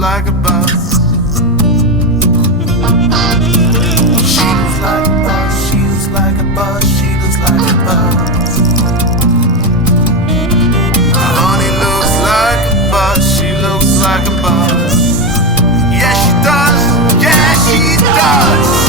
like a bus. She looks like a bus, she looks like a bus, she looks like a bus. Honey looks like a bus, she looks like a bus. Yeah, she does, yeah, she does.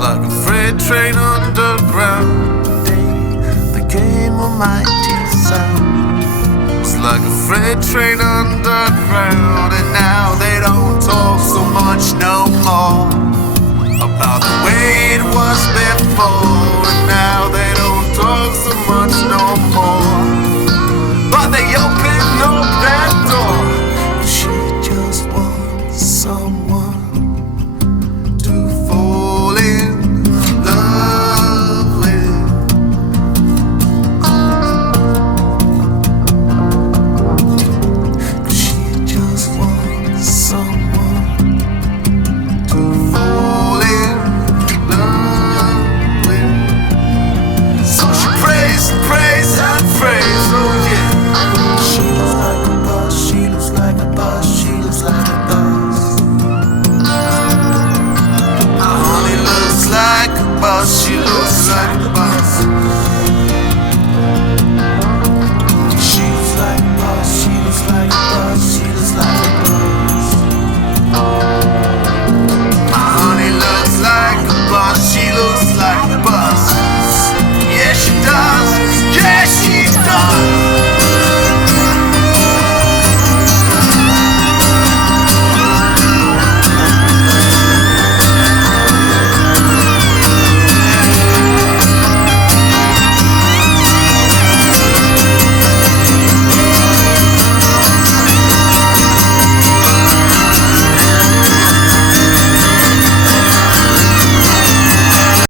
Like a freight train underground. They came a mighty sound. It's like a freight train underground. And now they don't talk so much no more about the way it was before. And now they don't talk